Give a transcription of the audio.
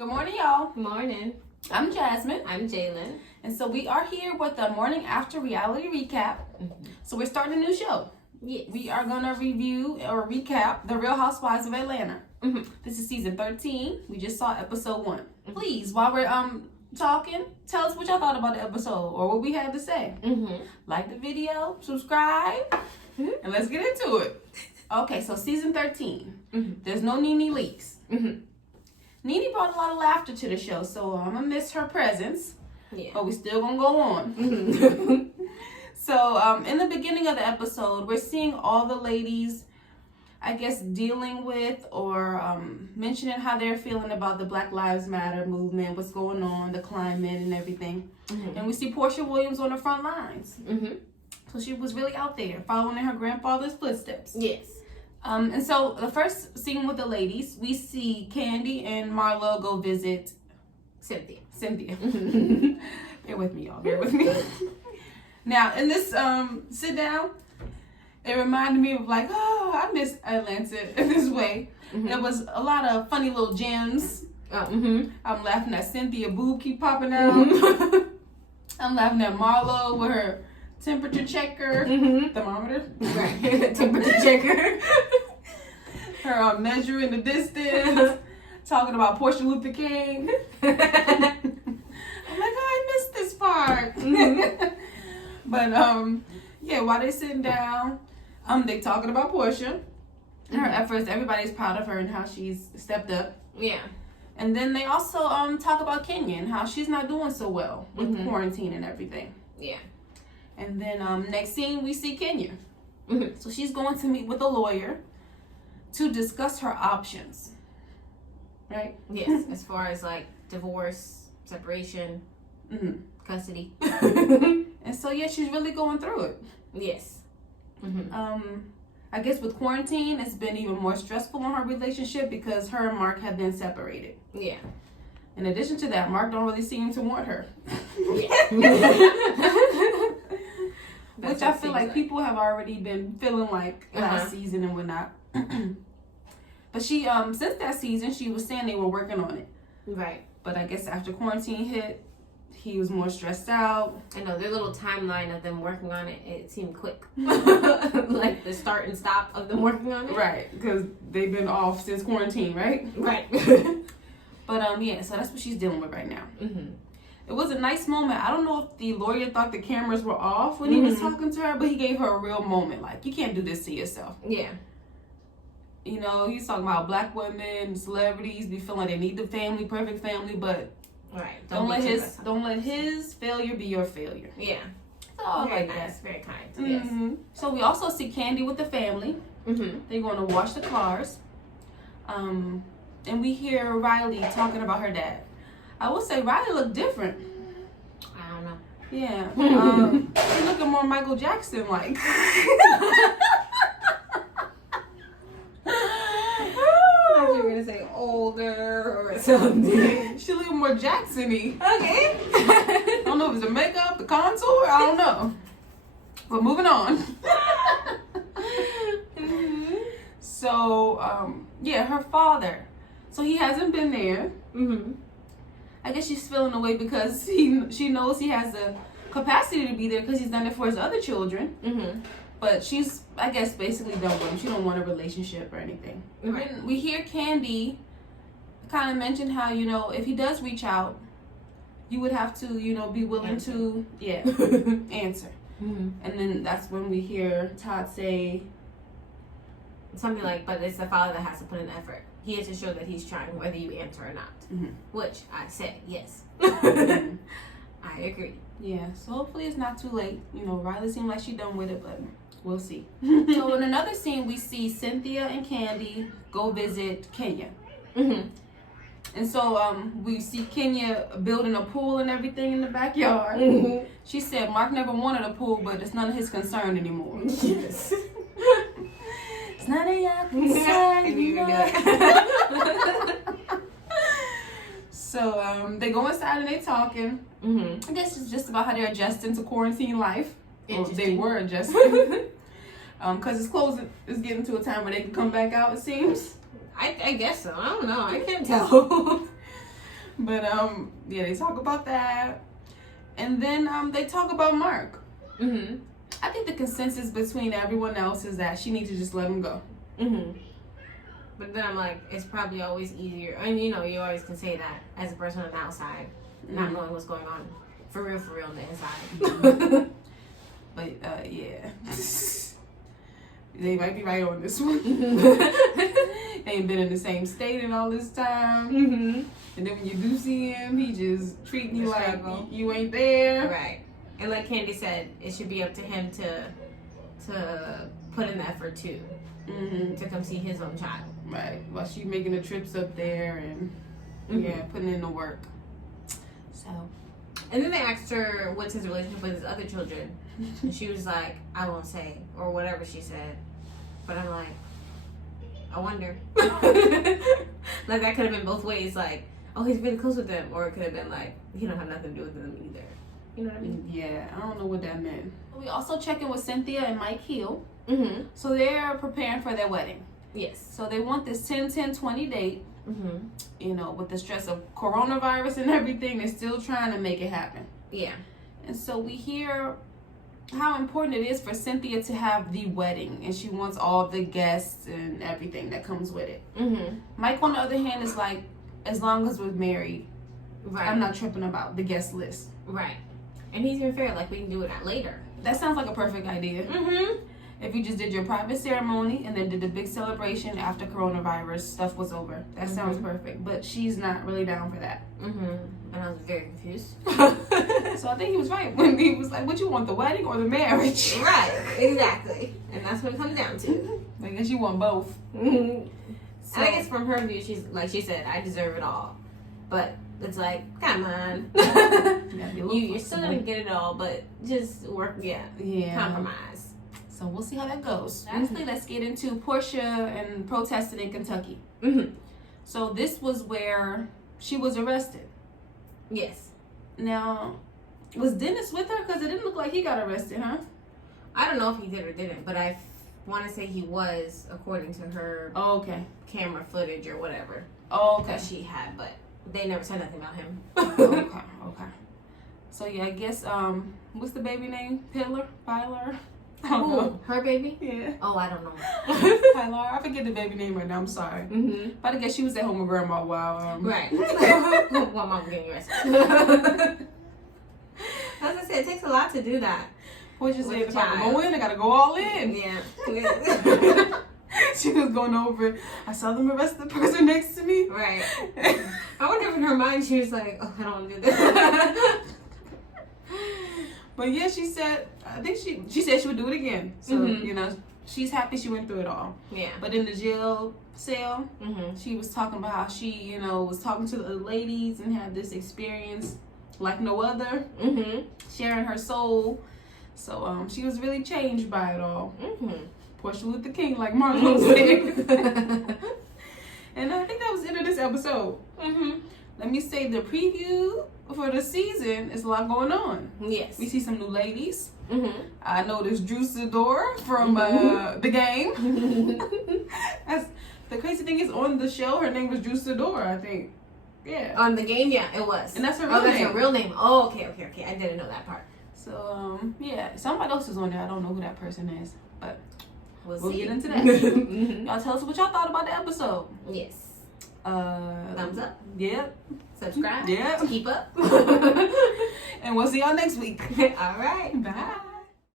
Good morning, y'all. Good morning. I'm Jasmine. I'm Jalen. And so we are here with the morning after reality recap. So we're starting a new show. Yes. We are going to review or recap The Real Housewives of Atlanta. This is season 13. We just saw episode 1. Please, while we're talking, tell us what y'all thought about the episode or what we had to say. Like the video, subscribe, and let's get into it. Okay, so season 13. There's no Nene leaks. Nene brought a lot of laughter to the show, so I'm going to miss her presence. Yeah. But we still going to go on. So, in the beginning of the episode, we're seeing all the ladies, I guess, dealing with or mentioning how they're feeling about the Black Lives Matter movement, what's going on, the climate and everything. And we see Portia Williams on the front lines. So she was really out there, following in her grandfather's footsteps. Yes. And so the first scene with the ladies, we see Candy and Marlo go visit Cynthia. Bear with me, y'all. Bear with me. Now, in this sit down, it reminded me of like, oh, I miss Atlanta in this way. There was a lot of funny little gems. I'm laughing at Cynthia boob keep popping out. I'm laughing at Marlo with her temperature checker, thermometer, Right. Temperature checker. her measuring the distance, talking about Portia Luther King. I'm like, oh, I missed this part. But yeah, while they're sitting down, they talking about Portia and her efforts. Everybody's proud of her and how she's stepped up. Yeah. And then they also talk about Kenya and how she's not doing so well with quarantine and everything. Yeah. And then next scene, we see Kenya. So she's going to meet with a lawyer to discuss her options. Right? Yes. As far as like divorce, separation, custody. And so, yeah, she's really going through it. Yes. I guess with quarantine, it's been even more stressful on her relationship because her and Mark have been separated. Yeah. In addition to that, Mark don't really seem to want her. Which I feel like people have already been feeling like last season and whatnot. But she, since that season, she was saying they were working on it. Right. But I guess after quarantine hit, he was more stressed out. I know their little timeline of them working on it, it seemed quick. Like the start and stop of them working on it. Right, because they've been off since quarantine, right? Right. But yeah, so that's what she's dealing with right now. It was a nice moment. I don't know if the lawyer thought the cameras were off when he was talking to her, but he gave her a real moment. Like, you can't do this to yourself. Yeah. You know, he's talking about black women, celebrities, be feeling like they need the family, perfect family, but Right. don't let his failure be your failure. Yeah. Oh, Very like nice. that. Very kind. Yes. So we also see Candy with the family. They're going to wash the cars. And we hear Riley talking about her dad. I will say Riley looked different. I don't know. Yeah. She's looking more Michael Jackson like. I thought you were gonna say older or something. She looking more Jackson-y. Okay. I don't know if it's the makeup, the contour, I don't know. But moving on. So, yeah, her father. So he hasn't been there. I guess she's feeling away because she knows he has the capacity to be there because he's done it for his other children. But she's, I guess, basically done with him. She don't want a relationship or anything. Right. And we hear Candy kind of mention how, you know, if he does reach out, you would have to, you know, be willing to, answer. And then that's when we hear Todd say something like, but it's the father that has to put in effort. He has to show that he's trying, whether you answer or not. Which I said, yes. I agree. Yeah, so hopefully it's not too late. You know, Riley seemed like she done with it, but we'll see. So in another scene, we see Cynthia and Candy go visit Kenya. And so we see Kenya building a pool and everything in the backyard. She said Mark never wanted a pool, but it's none of his concern anymore. Yes. It's none of your concern, you know. So they go inside and they talking. I guess it's just about how they're adjusting to quarantine life. Well, they were adjusting. Because it's close, it's getting to a time where they can come back out, it seems. I guess so. I don't know. I can't tell. But yeah, they talk about that, and then they talk about Mark. Mm-hmm. I think the consensus between everyone else is that she needs to just let him go. Mm-hmm. But then I'm like, it's probably always easier, and you know, you always can say that as a person on the outside, not knowing what's going on for real on the inside. But yeah, they might be right on this one. They ain't been in the same state in all this time. Mm-hmm. And then when you do see him, he just treating you like struggle. you ain't there. Right. And like Candy said, it should be up to him to put in the effort too, to come see his own child. Right. While she's making the trips up there and yeah, putting in the work. So. And then they asked her what's his relationship with his other children, and she was like, "I won't say," or whatever she said. But I'm like, I wonder. Like that could have been both ways. Like, oh, he's really close with them, or it could have been like he don't have nothing to do with them either. You know what I mean? Yeah, I don't know what that meant. We also check in with Cynthia and Mike Hill. Mm-hmm. So they're preparing for their wedding. Yes. So they want this 10-10-20 date. Mm-hmm. You know, with the stress of coronavirus and everything, they're still trying to make it happen. Yeah. And so we hear how important it is for Cynthia to have the wedding, and she wants all the guests and everything that comes with it. Mm-hmm. Mike, on the other hand, is like, as long as we're married, Right. I'm not tripping about the guest list. Right. And he's even fair, like we can do it later. That sounds like a perfect idea. Mm-hmm. If you just did your private ceremony and then did the big celebration after coronavirus stuff was over, that sounds perfect. But she's not really down for that. Mm-hmm. And I was very confused. So I think he was right when he was like, "What you want, the wedding or the marriage?" Right. Exactly. And that's what it comes down to. I guess you want both. Mm-hmm. So, And I guess from her view, she's like she said, I deserve it all. But it's like, come on. You're still gonna get it all, but just work, yeah. Compromise. So we'll see how that goes. Lastly, let's get into Portia and protesting in Kentucky. Mm-hmm. So this was where she was arrested. Yes. Now, was Dennis with her? Because it didn't look like he got arrested, huh? I don't know if he did or didn't, but I want to say he was, according to her camera footage or whatever that she had, but they never said nothing about him. Okay. So yeah, I guess what's the baby name? Pilar? I don't know. Her baby? Yeah. Oh, I don't know. Pilar. I forget the baby name right now. I'm sorry. Mm-hmm. But I guess she was at home with grandma while right. While mom was getting arrested. As I said, it takes a lot to do that. Portia said, if I go in, I gotta go all in. Yeah. She was going over, I saw them arrest the person next to me. Right. I wonder if in her mind she was like, oh, I don't want to do this. But yeah, she said, I think she said she would do it again. So, you know, she's happy she went through it all. Yeah. But in the jail cell, she was talking about how she, you know, was talking to the ladies and had this experience like no other, sharing her soul. So she was really changed by it all. Portia with the king, like Marlo said. And I think that was the end of this episode. Let me say the preview for the season is a lot going on. Yes. We see some new ladies. I noticed Drew Sidor from the game. That's, the crazy thing is, on the show, her name was Drew Sidor, I think. Yeah. On the game, yeah, it was. And that's her real name. That's her real name. Oh, okay. I didn't know that part. So, yeah, somebody else is on there. I don't know who that person is, but we'll get into that. Y'all tell us what y'all thought about the episode. Yes. Thumbs up. Yep. Subscribe. Yep. Keep up. And we'll see y'all next week. All right. Bye.